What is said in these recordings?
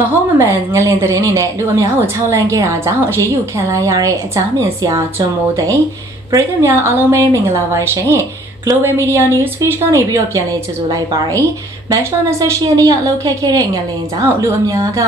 မဟုတ်မမှန်ငလင်သတင်းတွေနဲ့လူအများကိုခြောက်လန့်ခဲ့တာကြောင့်အရေးယူခံလိုက်ရတဲ့အကြမ်းမြင်စရာဂျွန်မိုးသိန်းပရိသတ်များအားလုံးပဲမင်္ဂလာပါရှင် Global Media News Feed ကနေပြီးတော့ပြန်လည်ကြိုဆိုလိုက်ပါရယ်။ Match 28ရက်နေ့ကအလုပ်ခက်ခဲ့တဲ့ငလင်ကြောင့်လူအများက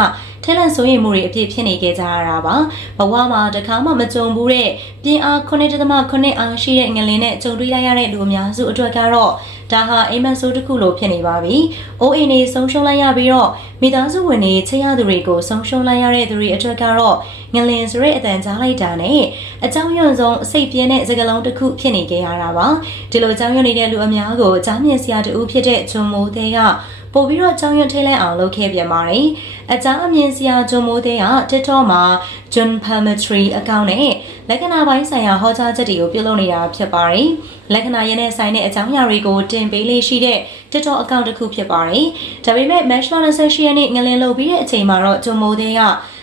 ထဲလန့်ဆိုရင်မှုတွေအပြည့်ဖြစ်နေခဲ့ကြရတာပါ။ဘဝမှာတစ်ခါမှမကြုံဘူးတဲ့ပြင်းအား9.9အားရှိတဲ့ငလင်နဲ့ကြုံတွေ့လိုက်ရတဲ့လူအများစုအတွက်ကတော့ဒါဟာအိမ်မက်ဆိုးတစ်ခုလိုဖြစ်နေပါပြီ။အိုးအိမ်တွေဆုံးရှုံးလိုက်ရပြီးတော့မိသားစုဝင်တွေချစ်ရသူတွေကိုဆုံးရှုံးလိုက်ရတဲ့သူတွေအတွက်ကတော့ငလင်ဆိုတဲ့အတန်ကြားလိုက်တာနဲ့အကြောင်းရင်းဆုံးအစိတ်ပြင်းတဲ့စကားလုံးတစ်ခုဖြစ်နေခဲ့ရတာပါ။ဒီလိုအကြောင်းရင်းနေတဲ့လူအများကိုကြားမြင်စရာတူဖြစ်တဲ့ဂျွန်မိုးသေးက ပို့ပြီးတော့ကြောင်းရွံ့ထိလဲအောင်လုပ်ခဲ့ပြန်ပါတယ်။အကြောင်းအမြင်စရာဂျွန်မိုးသေးက TikTok မှာ John Palmetry အကောင့်နဲ့လက္ခဏာပိုင်းဆိုင်ရာဟောကြားချက်တွေကိုပြုလုပ်နေတာဖြစ်ပါတယ်။လက္ခဏာရင်းနဲ့ဆိုင်တဲ့အကြောင်းအရာတွေကိုတင်ပေးလေးရှိတဲ့ TikTok အကောင့်တစ်ခုဖြစ်ပါတယ်။ဒါပေမဲ့ Match 28ရက်နေ့ငလင်လုပ်ပြီးတဲ့အချိန်မှာတော့ဂျွန်မိုးသေးက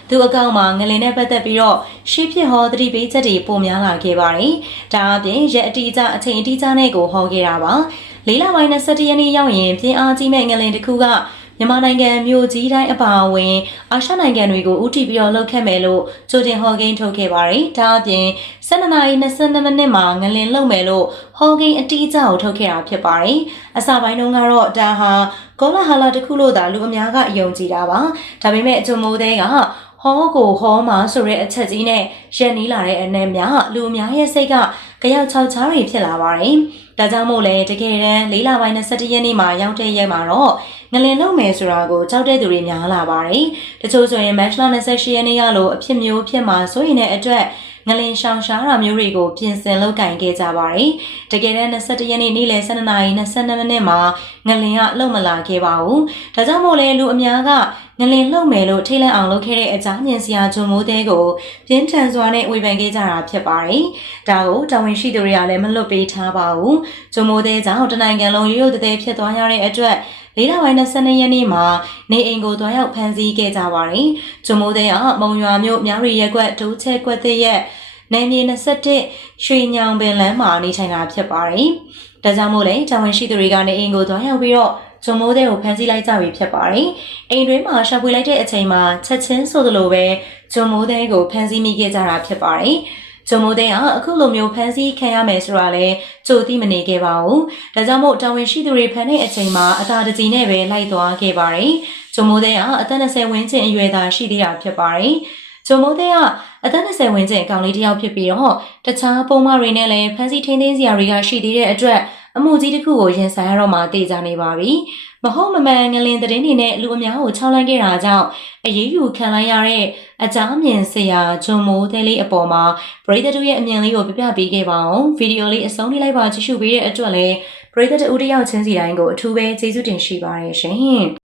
သူအကောင့်မှာငလင်နဲ့ပတ်သက်ပြီးတော့ရှေ့ဖြစ်ဟောသတိပေးချက်တွေပုံများလာခဲ့ပါတယ်။ဒါအပြင်ရက်အတိအကျအချိန်အတိအကျနဲ့ကိုဟောခဲ့တာပါ။ လေးလပိုင်း21ရက်နေ့ရောက်ရင်ပြင်းအားကြီးမဲ့ငလင်တစ်ခုကမြန်မာနိုင်ငံမြို့ကြီးတိုင်းအပါအဝင်အာရှနိုင်ငံတွေကိုဥတီပြီးတော့လှုပ်ခဲ့မယ်လို့ကြိုတင်ဟော်ဂိမ်းထုတ်ခဲ့ပါတယ်။ဒါအပြင်12နာရီ22မိနစ်မှာငလင်လှုပ်မယ်လို့ဟော်ဂိမ်းအတိအကျကိုထုတ်ခဲ့တာဖြစ်ပါတယ်။အစပိုင်းတုန်းကတော့ဒါဟာကောလာဟာလာတစ်ခုလို့သာလူအများကအယုံကြည်တာပါ။ဒါပေမဲ့အကျုံမိုးသေးကဟောကိုဟောမှာဆိုတဲ့အချက်ကြီးနဲ့ရက်နီးလာတဲ့အနက်များလူအများရဲ့စိတ်ကကြောက်ချောက်ချားတွေဖြစ်လာပါတယ်။ ဒါကြောင့်မို့လဲတကယ်တမ်းလေးလပိုင်း21ရက်နေ့မှာရောက်တဲ့ရက်မှာတော့ငလင်လုံးမယ်ဆိုတာကိုကြောက်တဲ့သူတွေများလာပါတယ်။တချို့ဆိုရင် match 28ရက်နေ့ရလို့အဖြစ်မျိုးဖြစ်မှာဆိုရင်လည်းအတွက်ငလင်ရှောင်ရှားတာမျိုးတွေကိုပြင်ဆင်လုပ်ကင်ခဲ့ကြပါတယ်။တကယ်တမ်း21ရက်နေ့နေ့လယ်12နာရီ22မိနစ်မှာငလင်ကလှုပ်မလာခဲ့ပါဘူး။ဒါကြောင့်မို့လဲလူအများက ငလင်လှုပ်မယ်လို့ထိတ်လန့်အောင်လုပ်ခဲ့တဲ့အကြောင်းညင်စရာဂျုံမိုးသေးကိုပြင်းထန်စွာနဲ့ဝေဖန်ခဲ့ကြတာဖြစ်ပါတယ်။ဒါကိုတာဝန်ရှိသူတွေကလည်းမလွတ်ပေးထားပါဘူး။ဂျုံမိုးသေးကြောင့်တနိုင်ငံလုံးရိုးရိုးသေးသေးဖြစ်သွားရတဲ့အတွက်လေးလပိုင်း22ရက်နေ့မှာနေအိမ်ကိုတွားရောက်ဖမ်းဆီးခဲ့ကြပါတယ်။ဂျုံမိုးသေးကမုံရွာမြို့မြောက်ရီရက်ကွက်ဒိုးချဲကွက်တဲ့ရက်နိုင်မြေ21ရွှေညောင်ပင်လမ်းမှာနေထိုင်တာဖြစ်ပါတယ်။ဒါကြောင့်မို့လဲတာဝန်ရှိသူတွေကနေအိမ်ကိုတွားရောက်ပြီးတော့ ဂျုံမိုးတဲ့ကိုဖမ်းဆီးလိုက်ကြပြီဖြစ်ပါတယ်။အိမ်တွင်းမှာရှာဖွေလိုက်တဲ့အချိန်မှာချက်ချင်းဆိုသလိုပဲဂျုံမိုးတဲ့ကိုဖမ်းဆီးမိခဲ့ကြတာဖြစ်ပါတယ်။ဂျုံမိုးတဲ့ကအခုလိုမျိုးဖမ်းဆီးခံရမယ်ဆိုတာလဲကြိုသိမနေခဲ့ပါဘူး။ဒါကြောင့်မို့တာဝန်ရှိသူတွေဖမ်းတဲ့အချိန်မှာအသာတကြီးနဲ့ပဲလိုက်သွားခဲ့ပါတယ်။ဂျုံမိုးတဲ့ကအသက်20ဝန်းကျင်အရွယ်သားရှိသေးတာဖြစ်ပါတယ်။ဂျုံမိုးတဲ့ကအသက်20ဝန်းကျင်အကောင်လေးတစ်ယောက်ဖြစ်ပြီးတော့တခြားပုံမှန်တွေနဲ့လည်းဖမ်းဆီးထိန်းသိမ်းစရာတွေကရှိသေးတဲ့အတွက် အမှုကြီးတစ်ခုကိုရင်ဆိုင်ရတော့မှတည်ကြနေပါပြီ။မဟုတ်မမှန်ငလင်သတင်းတွေနဲ့လူအများကိုခြောက်လန့်ခဲ့တာကြောင့်အရေးယူခံလိုက်ရတဲ့အကြောင်းမြင်စရာဂျွန်မိုးသေးလေးအပေါ်မှာပရိသတ်တို့ရဲ့အမြင်လေးကိုပြပြပေးခဲ့ပါအောင်။ဗီဒီယိုလေးအဆုံးထိလိုက်ပါကြည့်ရှုပေးတဲ့အတွက်လည်းပရိသတ်တို့တယောက်ချင်းစီတိုင်းကိုအထူးပဲကျေးဇူးတင်ရှိပါတယ်ရှင်။